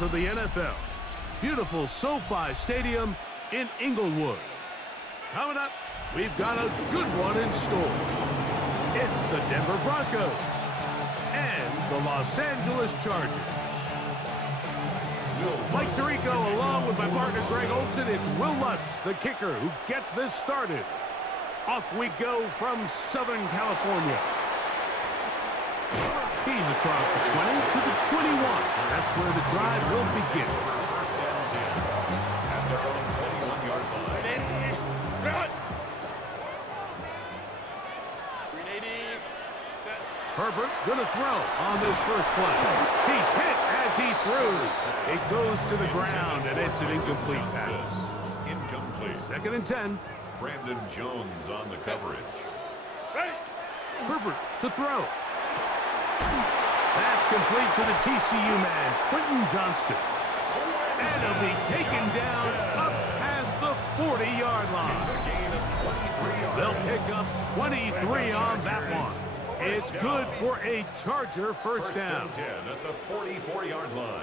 of the NFL. Beautiful SoFi Stadium in Inglewood. Coming up, we've got a good one in store. It's the Denver Broncos and the Los Angeles Chargers. Mike Tirico along with my partner Greg Olson. It's Will Lutz, the kicker, who gets this started. Off we go from Southern California. He's across the 20 to the 21. That's where the drive will begin. First and 10 at their own 21-yard line. Herbert gonna throw on this first play. He's hit as he throws. It goes to the ground, and it's an incomplete pass. Incomplete. 2nd and 10. Brandon Jones on the coverage. Herbert to throw. That's complete to the TCU man, Quentin Johnston. And he'll be taken down up past the 40-yard line. They'll pick up 23 on that one. It's good for a Charger first down. 10 at the 44-yard line.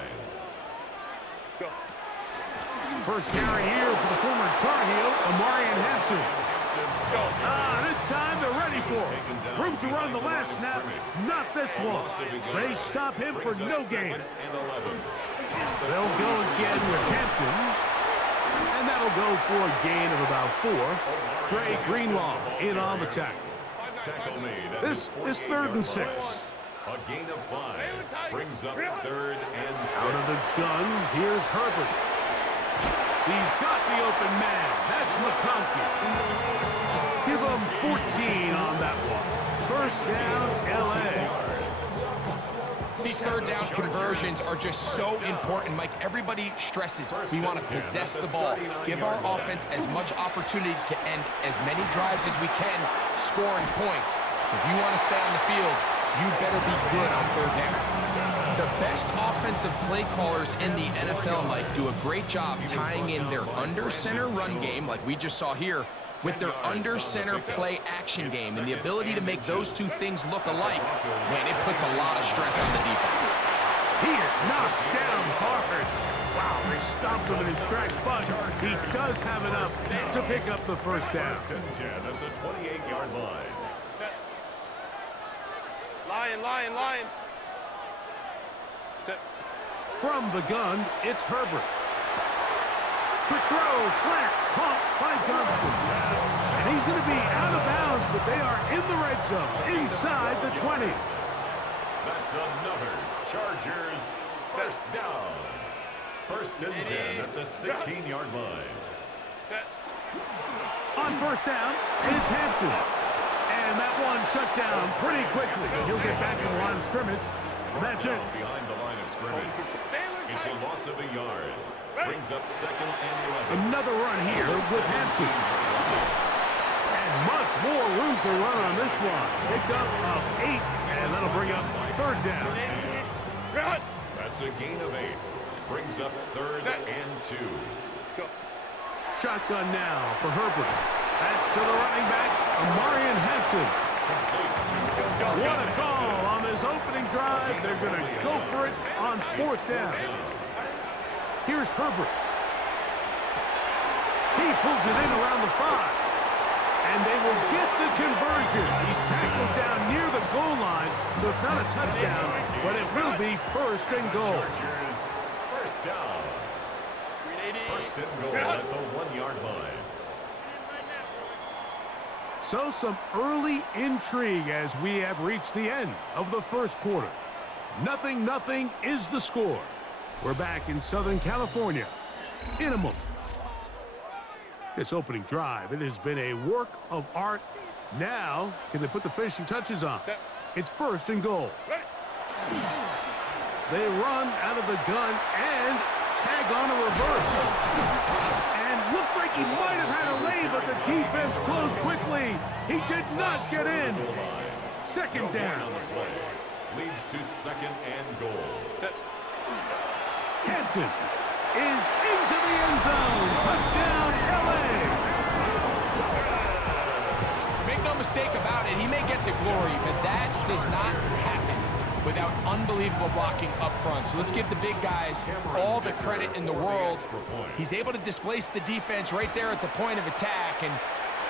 First carry here for the former Tar Heel, Amarian Hampton. This time they're ready for it. Room to run the last snap, not this one. They stop him for no gain. They'll go again with Hampton, and that'll go for a gain of about 4. Trey Greenlaw in on the tackle. This is 3rd and 6. A gain of 5 brings up 3rd and 6. Out of the gun, here's Herbert. He's got the open man. That's McConkey. Give him 14 on that one. First down, L.A. These third down conversions are just so important, Mike. Everybody stresses we want to possess the ball, give our offense as much opportunity to end as many drives as we can, scoring points. So if you want to stay on the field, you better be good on 3rd down. The best offensive play callers in the NFL, Mike, do a great job tying in their under-center run game, like we just saw here, with their under-center play action game. And the ability to make those two things look alike, man, it puts a lot of stress on the defense. He is knocked down hard. Wow, they stopped him in his tracks, but he does have enough to pick up the first down. First and 10 at the 28-yard line. Lion. From the gun, it's Herbert. Quick throw, slant, caught by Johnston. And he's going to be out of bounds, but they are in the red zone, inside the 20. That's another Chargers first down. First and 10 at the 16-yard line. On first down, it's Hampton. And that one shut down pretty quickly. He'll get back to the line of scrimmage. And that's it. Behind the line of scrimmage. It's a loss of a yard. Brings up 2nd and 11. Another run here with Hampton. And much more room to run on this one. Pick up of 8, and that'll bring up 3rd down. That's a gain of 8. Brings up 3rd and 2. Shotgun now for Herbert. That's to the running back, Amarian Hampton. What a call on this opening drive. They're going to go for it on 4th down. Here's Herbert. He pulls it in around the 5. And they will get the conversion. He's tackled down near the goal line, so it's not a touchdown, but it will be 1st and goal. Chargers first down. First and goal at the 1-yard line. So some early intrigue as we have reached the end of the first quarter. 0-0 is the score. We're back in Southern California in a moment. This opening drive, it has been a work of art. Now, can they put the finishing touches on? It's 1st and goal. They run out of the gun and tag on a reverse. And looked like he might have had a lane, but the defense closed quickly. He did not get in. 2nd down. Leads to 2nd and goal. Hampton is into the end zone. Touchdown, L.A. Make no mistake about it, he may get the glory, but that does not happen without unbelievable blocking up front. So let's give the big guys all the credit in the world. He's able to displace the defense right there at the point of attack, and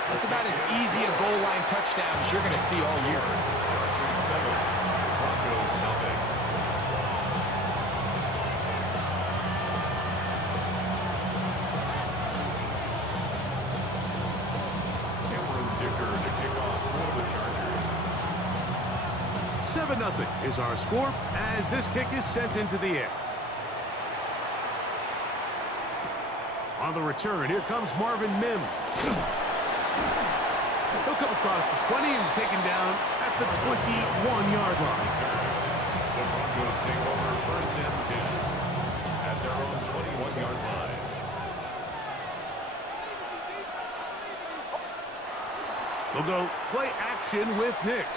that's about as easy a goal line touchdown as you're going to see all year. Chargers 7, Broncos nothing. To kick off for the Chargers. 7-0 is our score as this kick is sent into the air. On the return, here comes Marvin Mims. He'll come across the 20 and taken down at the 21-yard line. The Broncos take over 1st and 10 at their own 21-yard line. We'll go play action with Nix.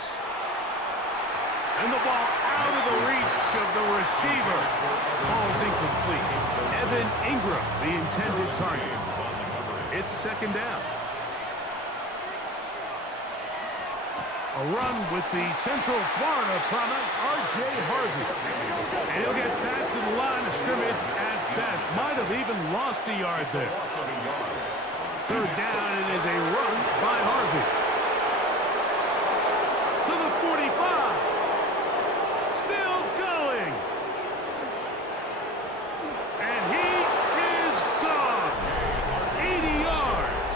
And the ball out of the reach of the receiver. Ball's incomplete. Evan Ingram, the intended target. It's 2nd down. A run with the Central Florida product, R.J. Harvey. And he'll get back to the line of scrimmage at best. Might have even lost a yard there. 3rd down, and it is a run by Harvey. To the 45. Still going. And he is gone. 80 yards.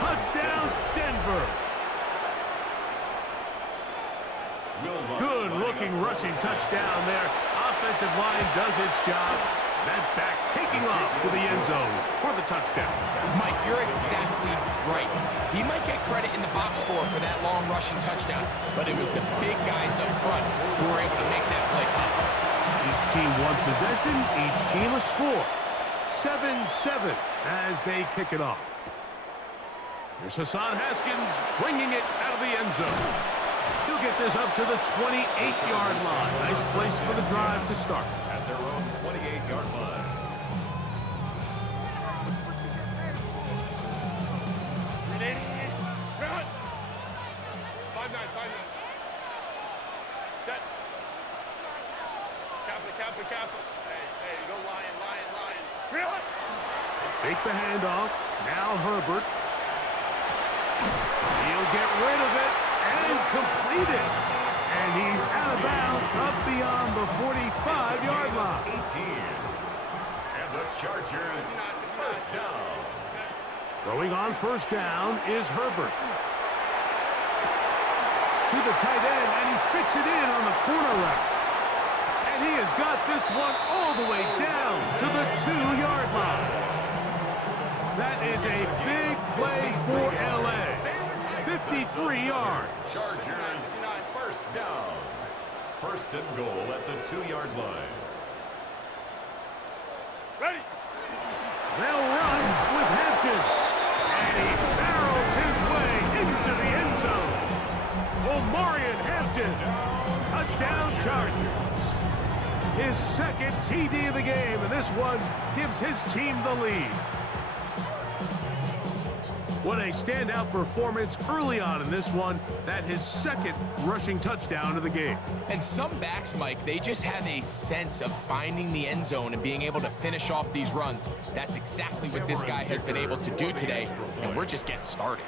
Touchdown, Denver. Good-looking rushing touchdown there. Offensive line does its job. That back taking off to the end zone for the touchdown. Mike, you're exactly right. He might get credit in the box score for that long rushing touchdown, but it was the big guys up front who were able to make that play possible. Each team one possession, each team a score. 7-7 as they kick it off. Here's Hassan Haskins bringing it out of the end zone. He'll get this up to the 28-yard line. Nice place for the drive to start. At their own 28-yard line. Run! 5-9. Set. Cap it. Hey, go lion. Run! Fake the handoff. Now Herbert. He'll get rid of it and complete it. And he's out of bounds up beyond the 45-yard line. 18. And the Chargers 1st down. Throwing on 1st down is Herbert. To the tight end, and he fits it in on the corner route. And he has got this one all the way down to the 2-yard line. That is a big play for L.A. 53 yards. Chargers 1st down. 1st and goal at the 2-yard line. Ready! They'll run with Hampton. And he barrels his way into the end zone. Omarion Hampton. Touchdown Chargers. His 2nd TD of the game, and this one gives his team the lead. What a standout performance early on in this one. That his 2nd rushing touchdown of the game. And some backs, Mike, they just have a sense of finding the end zone and being able to finish off these runs. That's exactly what this guy has been able to do today, and we're just getting started.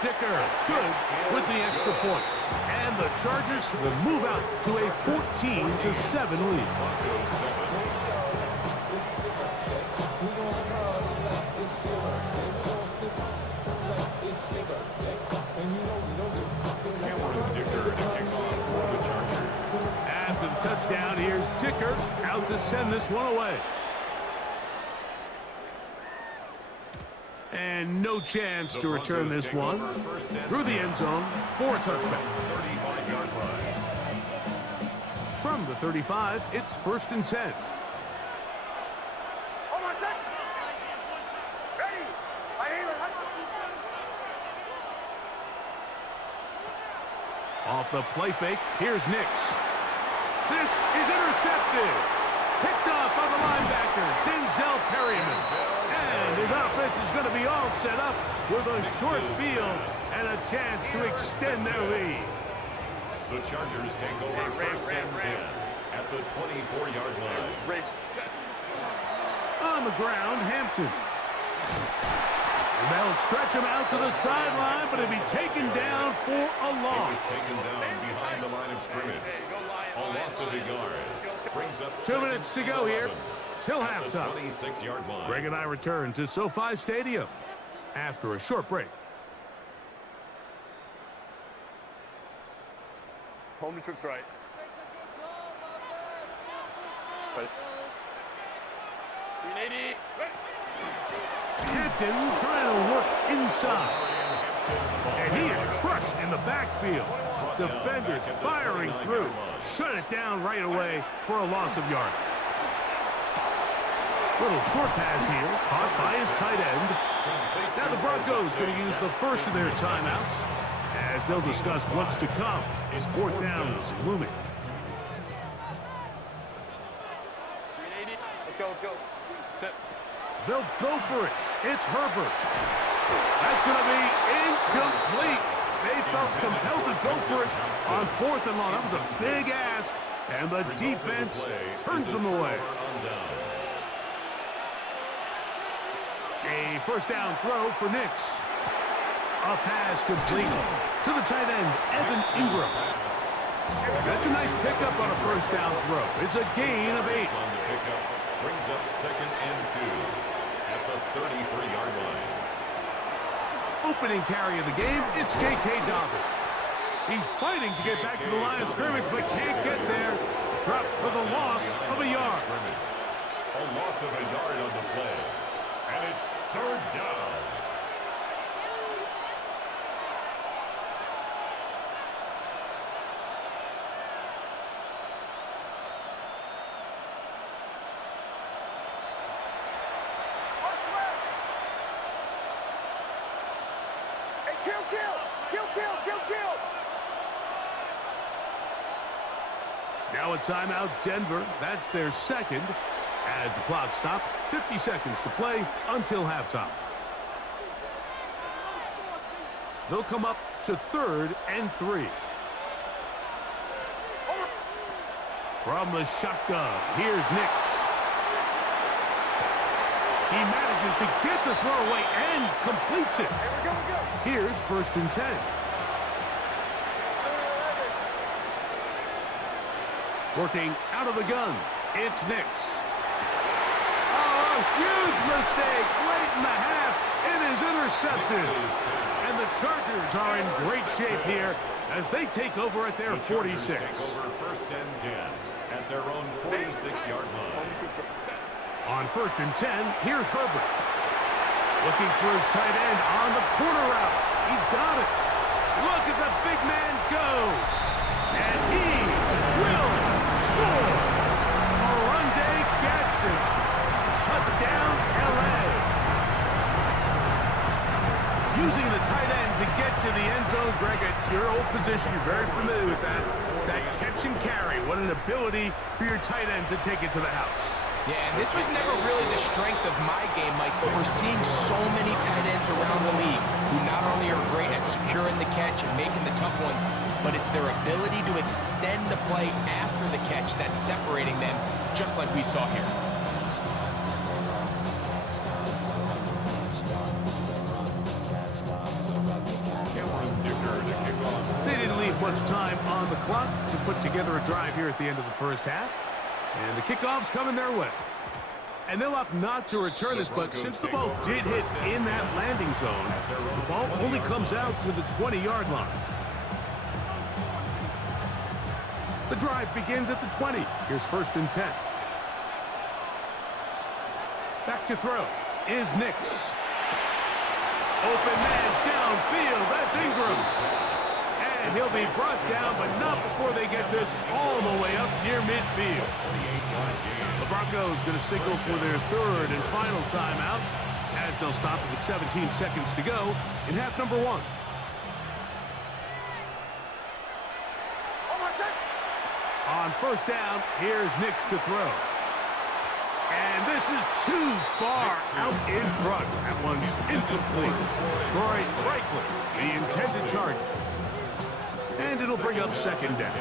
Dicker, good with the extra point. And the Chargers will move out to a 14-7 lead. After the touchdown, here's Dicker out to send this one away. And no chance to return this one through the end zone for a touchback. 35-yard line. From the 35, it's 1st and 10. Off the play fake, here's Nix. This is intercepted. Picked off by the linebacker, Denzel Perryman. And his offense is going to be all set up with a short field and a chance to extend their lead. The Chargers take over first and 10 at the 24-yard line. On the ground, Hampton. And they'll stretch him out to the sideline, but he'll be taken down for a loss. He was taken down behind the line of scrimmage. A loss of a yard. Brings up 2 minutes to go here till at the halftime. 26-yard line. Greg and I return to SoFi Stadium after a short break. Home to tricks right. Right. 380. Hampton trying to work inside. And he is crushed in the backfield. Defenders firing through. Shut it down right away for a loss of yardage. Little short pass here, caught by his tight end. Now the Broncos going to use the first of their timeouts, as they'll discuss what's to come. His fourth down is looming. 380. Let's go, let's go. Set. They'll go for it. It's Herbert. That's going to be incomplete. They felt compelled to go for it on 4th and long. That was a big ask, and the defense turns them away. A first down throw for Nix. A pass complete to the tight end, Evan Ingram. That's a nice pickup on a first down throw. It's a gain of 8. On the pickup, brings up 2nd and 2 at the 33-yard line. Opening carry of the game, it's J.K. Dobbins. He's fighting to get back to the line of scrimmage, but can't get there. Dropped for the loss of a yard. A loss of a yard on the play. And it's 3rd down. Now a timeout, Denver. That's their second. As the clock stops, 50 seconds to play until halftime. They'll come up to 3rd and 3. From the shotgun, here's Nix. He manages to get the throw away and completes it. Here's 1st and 10. Working out of the gun, it's Nix. Oh, a huge mistake late in the half. It is intercepted. And the Chargers are in great shape here as they take over at their 46. Take over 1st and 10 at their own 46-yard line. On 1st and 10, here's Herbert. Looking for his tight end on the corner route. He's got it. Look at the big man go. And he will score. Oronde Gadsden. Touchdown, L.A. Using the tight end to get to the end zone, Greg, it's your old position. You're very familiar with that. That catch and carry. What an ability for your tight end to take it to the house. Yeah, and this was never really the strength of my game, Mike, but we're seeing so many tight ends around the league who not only are great at securing the catch and making the tough ones, but it's their ability to extend the play after the catch that's separating them, just like we saw here. They didn't leave much time on the clock to put together a drive here at the end of the first half. And the kickoff's coming their way. And they'll opt not to return this, but since the ball did hit in that landing zone, the ball only comes out to the 20-yard line. The drive begins at the 20. Here's 1st and 10. Back to throw is Nix. Open man downfield. That's Ingram. And he'll be brought down, but not before they get this all the way up near midfield. The Broncos going to signal for their 3rd and final timeout as they'll stop with 17 seconds to go in half number 1. On 1st down, here's Nix to throw. And this is too far out in front. That one's incomplete. Troy Franklin, the intended target. And it'll bring up second down.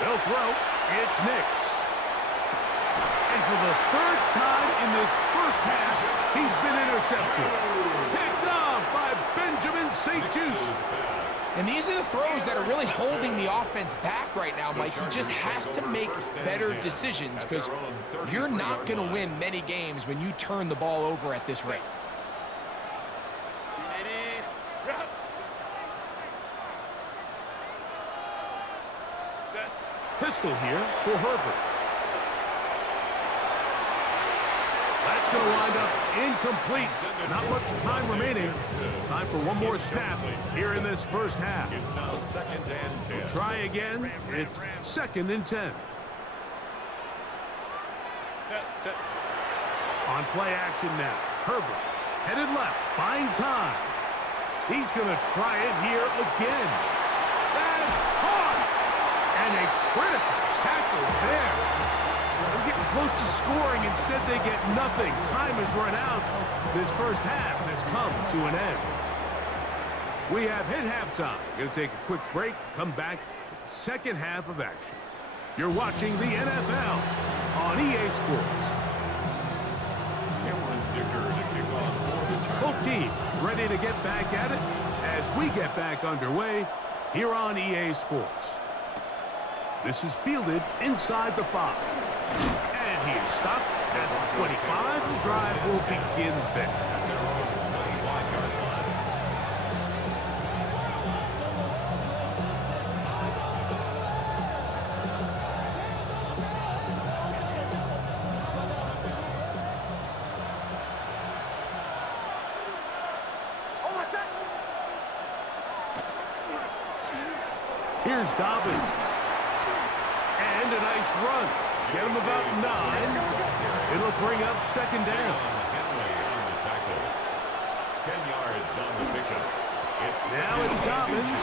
They'll throw. It's Nix. And for the third time in this first half, he's been intercepted. Picked off by Benjamin St-Juste. And these are the throws that are really holding the offense back right now, Mike. He just has to make better decisions because you're not going to win many games when you turn the ball over at this rate. Pistol here for Herbert. That's going to wind up incomplete. Not much time remaining. Time for one more snap here in this first half. It's now 2nd and 10. We'll try again. It's 2nd and 10. On play action now. Herbert headed left, buying time. He's going to try it here again. That's caught. And a critical tackle there. They're getting close to scoring. Instead, they get nothing. Time has run out. This first half has come to an end. We have hit halftime. Going to take a quick break. Come back with the second half of action. You're watching the NFL on EA Sports. Both teams ready to get back at it as we get back underway here on EA Sports. This is fielded inside the 5. And he is stopped at the 25. The drive will begin there. Here's Dobbins. And a nice run. Get him about 9. It'll bring up second down. Henley on the tackle. 10 yards on the pickup. Now it's Dobbins.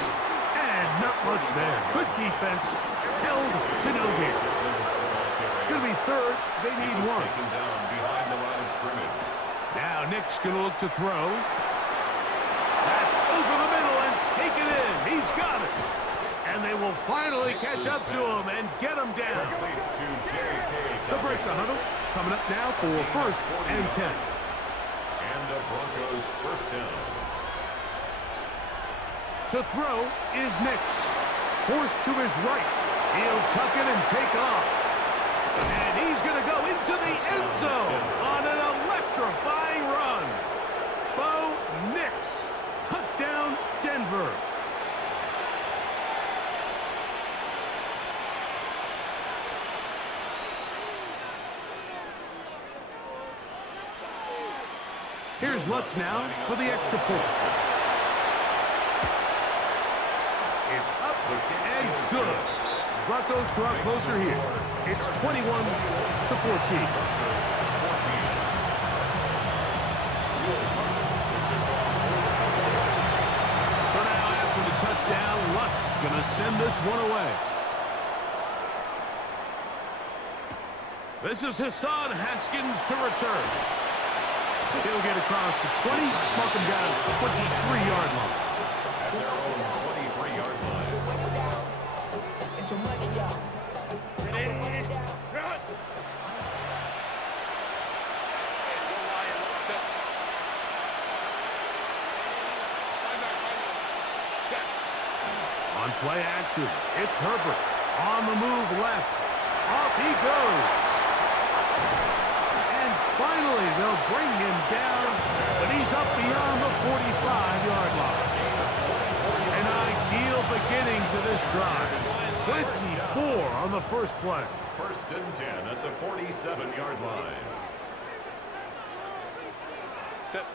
And not much there. Good defense. Held to no gain. It's going to be 3rd. They need 1. Taken down behind the line of scrimmage. Now Nick's going to look to throw. That's over the middle and take it in. He's got it. And they will finally catch up to him and get him down. To break the huddle. Coming up now for 1st and 10. And the Broncos first down. To throw is Nix. Forced to his right. He'll tuck it and take off. And he's going to go into the end zone on an electrifying run. Bo Nix. Touchdown, Denver. Here's Lutz now for the extra point. It's up and good. Broncos draw closer here. It's 21-14. So now after the touchdown, Lutz going to send this one away. This is Hassan Haskins to return. He'll get across the 20, mark him down at the 23-yard line. At their own 23-yard line. On play action, it's Herbert. On the move left. Off he goes. Finally, they'll bring him down, but he's up beyond the 45-yard line. An ideal beginning to this drive. 24 on the first play. 1st and 10 at the 47-yard line. They'll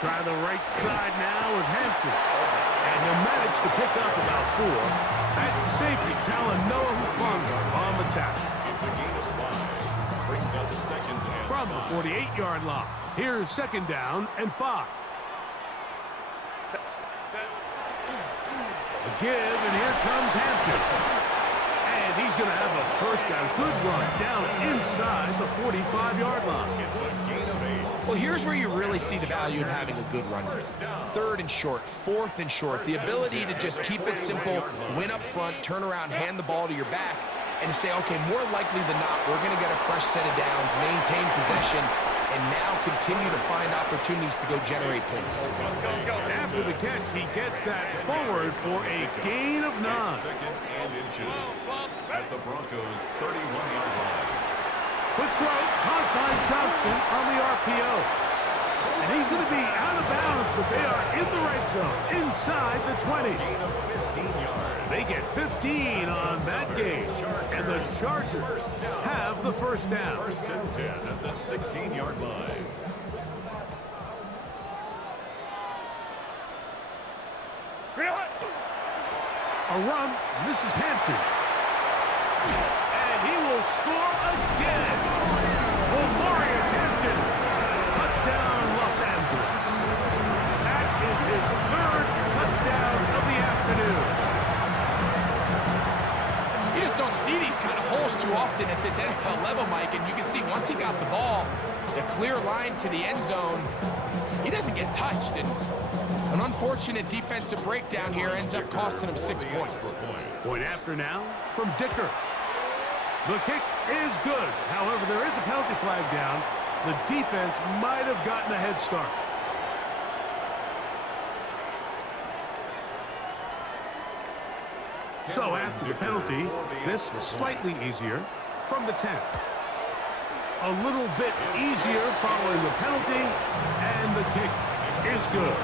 try the right side now with Hampton. And he'll manage to pick up about 4. That's the safety, Talon Noah Hufanga on the tackle. It's a gain of 5. Brings up 2nd and 5. From the 48-yard line. Here's 2nd down and 5. A give, and here comes Hampton. And And he's going to have a first down. Good run down inside the 45-yard line. It's a gain of 8. Well, here's where you really see the value of having a good run game. 3rd and short, 4th and short. The ability to just keep it simple, win up front, turn around, hand the ball to your back, and to say, okay, more likely than not, we're going to get a fresh set of downs, maintain possession, and now continue to find opportunities to go generate points. After the catch, he gets that forward for a gain of 9. 2nd and inches at the Broncos' 31-yard line. Quick throw, caught by Johnston on the RPO. And he's going to be out of bounds, but they are in the right zone, inside the 20. Gain of 15 yards. They get 15 on that game, and the Chargers have the first down. 1st and 10 at the 16-yard line. A run, this is Hampton. And he will score again. Omarion Hampton, touchdown Los Angeles. That is his 3rd touchdown of the afternoon. You just don't see these kind of holes too often at this NFL level, Mike, and you can see once he got the ball, the clear line to the end zone, he doesn't get touched, and an unfortunate defensive breakdown here ends up costing him 6 points. Point after now from Dicker. The kick is good. However, there is a penalty flag down. The defense might have gotten a head start. So after the penalty, this slightly easier from the 10. A little bit easier following the penalty, and the kick is good.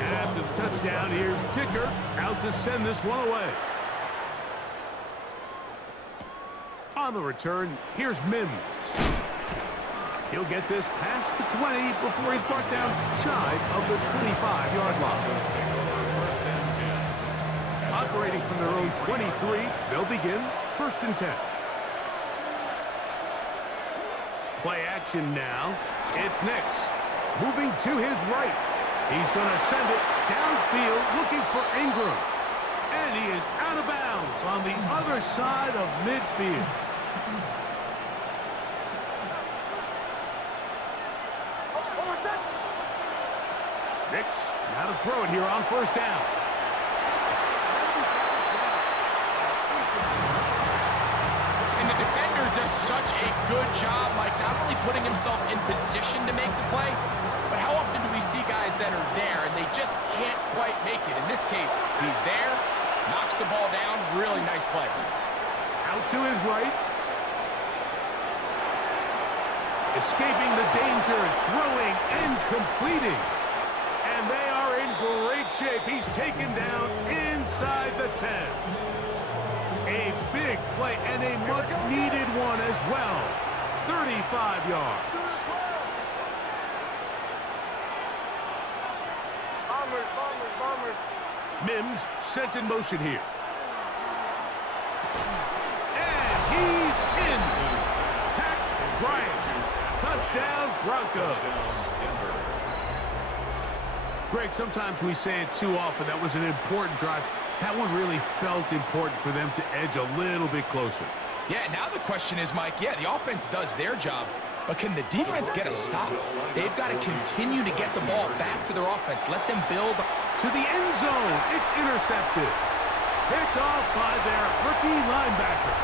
After the touchdown, here's Dicker out to send this one away. On the return, here's Mims. He'll get this past the 20 before he's brought down shy of the 25-yard line. Operating from their own 23, they'll begin 1st and 10. Play action now. It's Nix. Moving to his right. He's going to send it downfield looking for Ingram. And he is out of bounds on the other side of midfield. Nix, now to throw it here on 1st down. And the defender does such a good job, like not only putting himself in position to make the play, but how often do we see guys that are there and they just can't quite make it? In this case, he's there, knocks the ball down, really nice play. Out to his right. Escaping the danger, throwing and completing. And they are in great shape. He's taken down inside the 10. A big play and a much-needed one as well. 35 yards. Bombers. Mims sent in motion here. And he's in. Pat Bryant. Touchdown, Broncos. Greg, sometimes we say it too often. That was an important drive. That one really felt important for them to edge a little bit closer. Yeah, now the question is, Mike, yeah, the offense does their job, but can the defense get a stop? They've got to continue to get the ball back to their offense. Let them build. To the end zone. It's intercepted. Picked off by their rookie linebacker.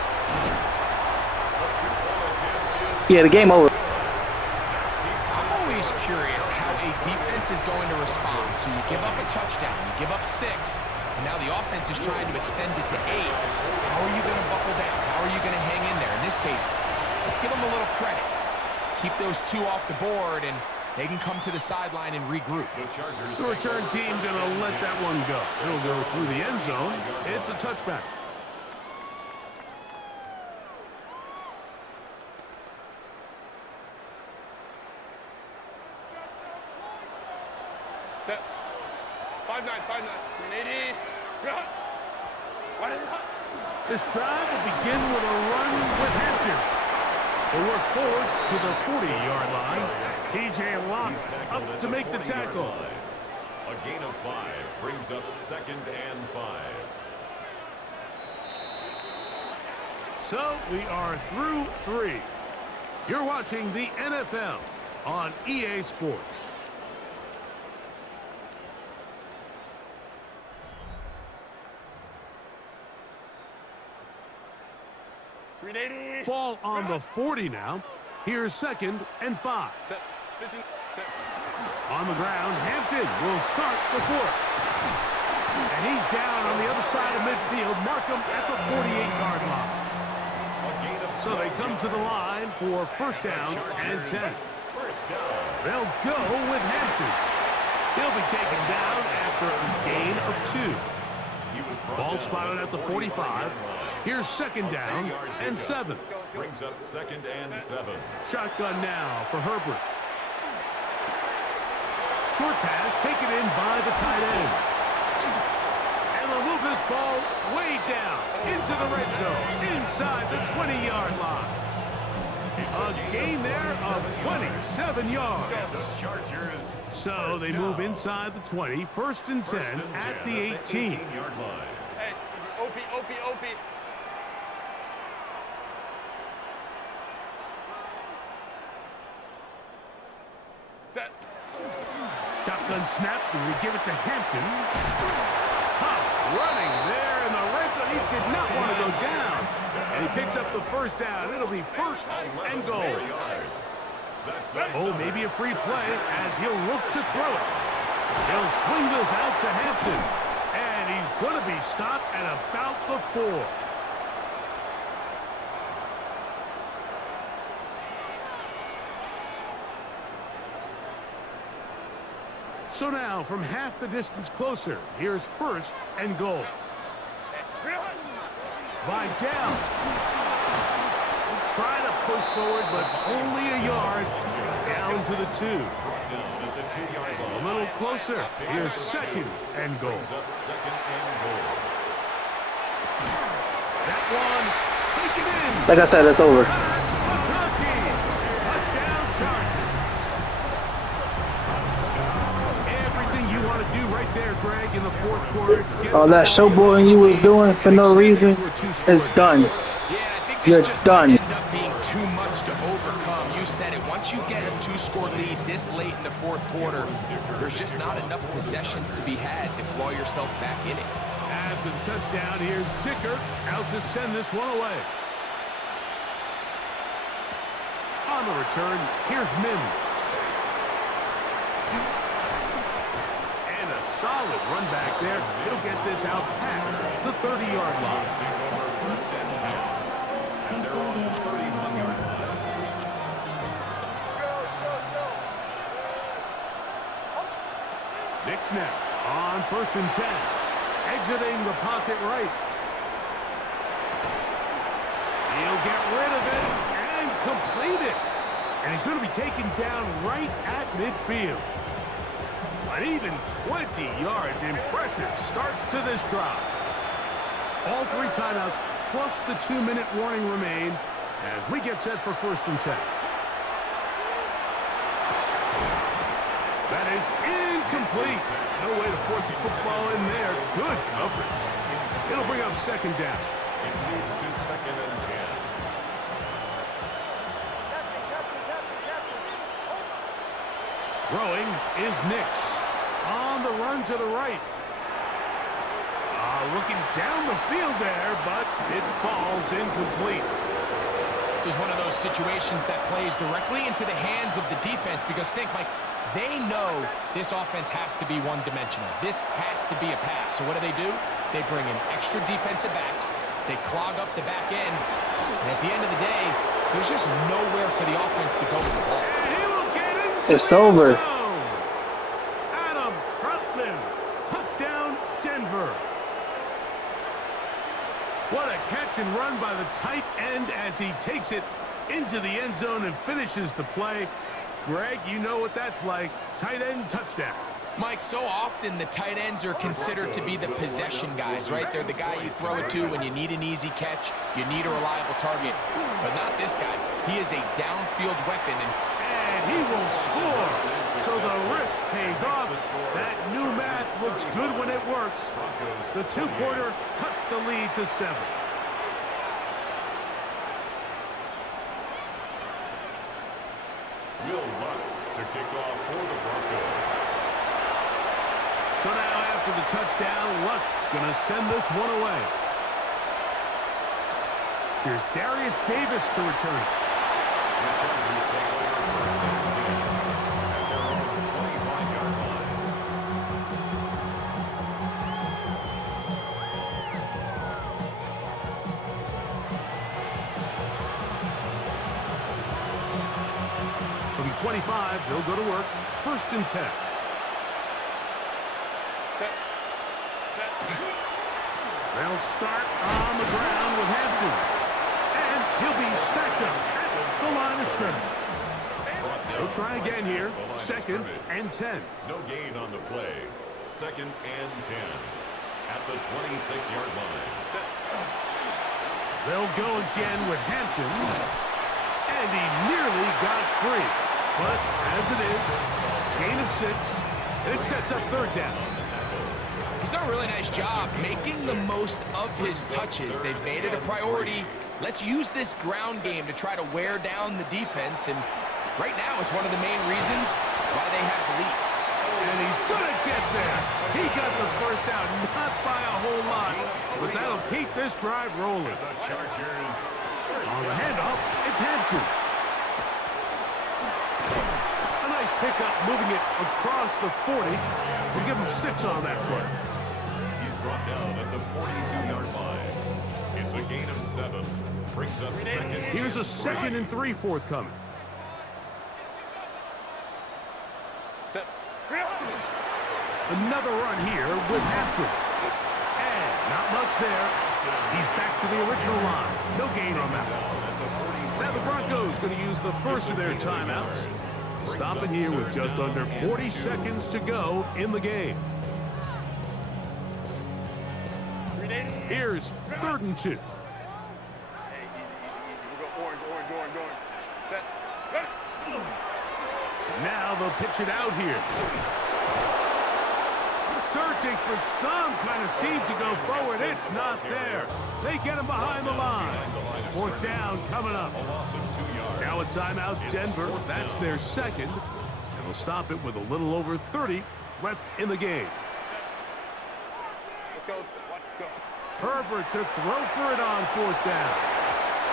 Yeah, the game over. I'm always curious how a defense is going to respond. So you give up a touchdown, you give up 6, and now the offense is trying to extend it to 8. How are you going to buckle down? How are you going to hang in there? In this case, let's give them a little credit. Keep those 2 off the board, and they can come to the sideline and regroup. The return team going to let that one go. It'll go through the end zone. It's a touchback. Set. 5-9. 80. This drive will begin with a run with Hampton. They work forward to the 40-yard line. P.J. Locke up to make the tackle. A gain of 5 brings up 2nd and 5. So we are through 3. You're watching the NFL on EA Sports. Ball on the 40 now. Here's 2nd and 5. On the ground, Hampton will start the 4th. And he's down on the other side of midfield. Markham at the 48-yard line. So they come to the line for 1st down and 10. They'll go with Hampton. He'll be taken down after a gain of 2. Ball spotted at the 45. Here's 2nd down and 7. Brings up 2nd and 7. Shotgun now for Herbert. Short pass taken in by the tight end. And they'll move this ball way down into the red zone, inside the 20-yard line. A gain there of 27 yards. So they move inside the 20, 1st and 10 at the 18. Hey, Opie. Set. Shotgun snap, and we give it to Hampton. Tough running there in the red zone. He did not want to go down. And he picks up the 1st down. It'll be 1st and goal. Oh, maybe a free play as he'll look to throw it. He'll swing this out to Hampton. And he's going to be stopped at about the 4. So now, from half the distance closer, here's 1st and goal. Vidal. Try to push forward, but only a yard. Down to the 2. A little closer. Here's 2nd and goal. That one taken in. Like I said, it's over. Greg, in the 4th quarter. All that showboating you was doing for no reason is done. Yeah, I think You're just done. End up being too much to overcome. You said it. Once you get a 2-score lead this late in the 4th quarter, there's just not enough possessions to be had to claw yourself back in it. After the touchdown, here's Dicker out to send this one away. On the return, here's Mims. Solid run back there. He'll get this out past the 30-yard line. Nick snap on 1st and 10. Exiting the pocket right. He'll get rid of it and complete it. And he's going to be taken down right at midfield. An even 20 yards. Impressive start to this drive. All 3 timeouts plus the 2-minute warning remain as we get set for 1st and 10. That is incomplete. No way to force the football in there. Good coverage. It'll bring up 2nd down. It moves to 2nd and 10. Throwing is Nix. On the run to the right. Looking down the field there, but it falls incomplete. This is one of those situations that plays directly into the hands of the defense because think, Mike, they know this offense has to be one-dimensional. This has to be a pass. So what do? They bring in extra defensive backs. They clog up the back end. And at the end of the day, there's just nowhere for the offense to go with the ball. And he will get into It's over. Adam Troutman. Touchdown, Denver. What a catch and run by the tight end as he takes it into the end zone and finishes the play. Greg, you know what that's like. Tight end touchdown. Mike, so often the tight ends are considered to be the possession guys, right? They're the guy you throw it to when you need an easy catch, you need a reliable target. But not this guy. He is a downfield weapon. And he will score. So the risk pays off. That new math looks good when it works. The two-pointer cuts the lead to 7. Will Lutz to kick off for the Broncos. So now after the touchdown, Lutz going to send this one away. Here's Darius Davis to return. The Chargers take over first and 10 at their own 25-yard line. From 25, he'll go to work. First and 10. They'll start on the ground with Hampton. And he'll be stacked up at the line of scrimmage. They'll try again here. Second and 10. No gain on the play. Second and 10 at the 26-yard line. They'll go again with Hampton. And he nearly got free. But as it is, gain of 6. And it sets up third down. He's done a really nice job making the most of his touches. They've made it a priority. Let's use this ground game to try to wear down the defense. And right now, it's one of the main reasons why they have the lead. And he's going to get there. He got the first down, not by a whole lot. But that'll keep this drive rolling. The Chargers On the handoff, it's Hampton. A nice pickup, moving it across the 40. We'll give him 6 on that play. He's brought down at the 42-yard line. It's a gain of 7. Brings up second. Here's a 2nd and 3 forthcoming. Another run here with Hampton. And not much there. He's back to the original line. No gain on that one. Now the Broncos going to use the first of their timeouts. Stopping here with just under 40 seconds to go in the game. Here's 3rd and 2. Hey, easy. We'll go orange. Set. Now they'll pitch it out here. Searching for some kind of seed to go forward. It's not there. They get him behind the line. 4th down coming up. A loss of 2 yards. Now a timeout, Denver. That's their 2nd. And they'll stop it with a little over 30 left in the game. Let's go. Go. Herbert to throw for it on 4th down.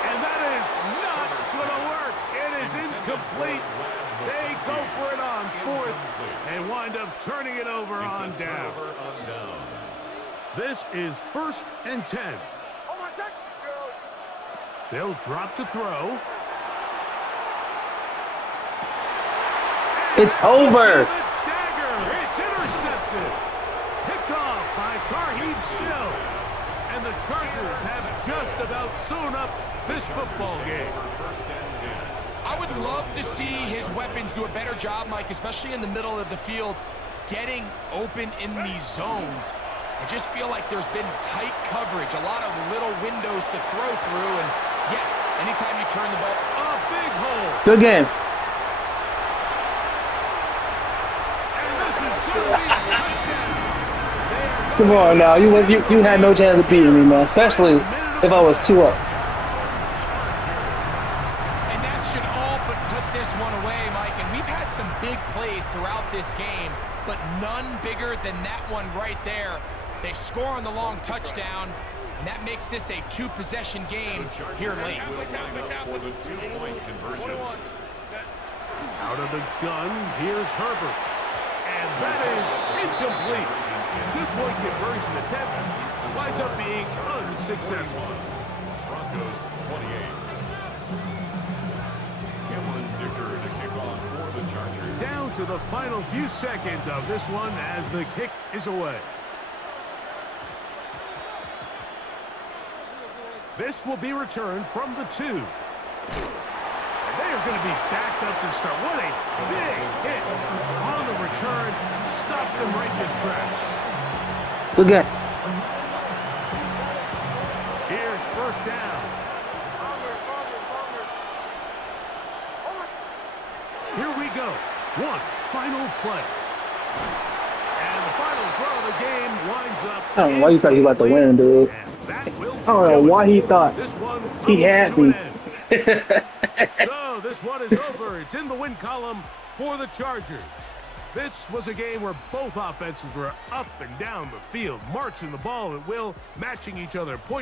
And that is not going to work. It is incomplete. They go for it on 4th and wind up turning it over on down. This is 1st and 10. Oh, my second. They'll drop to throw. It's over. The dagger. It's intercepted. Picked off by Tarheeb Still. And the Chargers have just about sewn up this football game. I would love to see his weapons do a better job, Mike, especially in the middle of the field, getting open in these zones. I just feel like there's been tight coverage, a lot of little windows to throw through, and yes, anytime you turn the ball, A big hole. Good game. And this is going to be a touchdown. Come on now. You had no chance of beating me, man. Especially if I was 2 up. and that should all but put this one away, Mike. And we've had some big plays throughout this game, but none bigger than that one right there. They score on the long touchdown, and that makes this a 2-possession game here late. Will line up for the 2-point conversion. Out of the gun, here's Herbert. And that is incomplete. 2-point conversion attempt winds up being unsuccessful. Broncos 28. Cameron Dicker to kick off for the Chargers. Down to the final few seconds of this one as the kick is away. This will be returned from the 2. And they are going going to be backed up to start. What a big hit. On the return, stopped him right in his tracks. Good game. Here's first down. Here we go. One final play. And the final throw of the game winds up. I don't know why you thought you about to win, dude. I don't know why he thought he had me. So this one is over. It's in the win column for the Chargers. This was a game where both offenses were up and down the field, marching the ball at will, matching each other point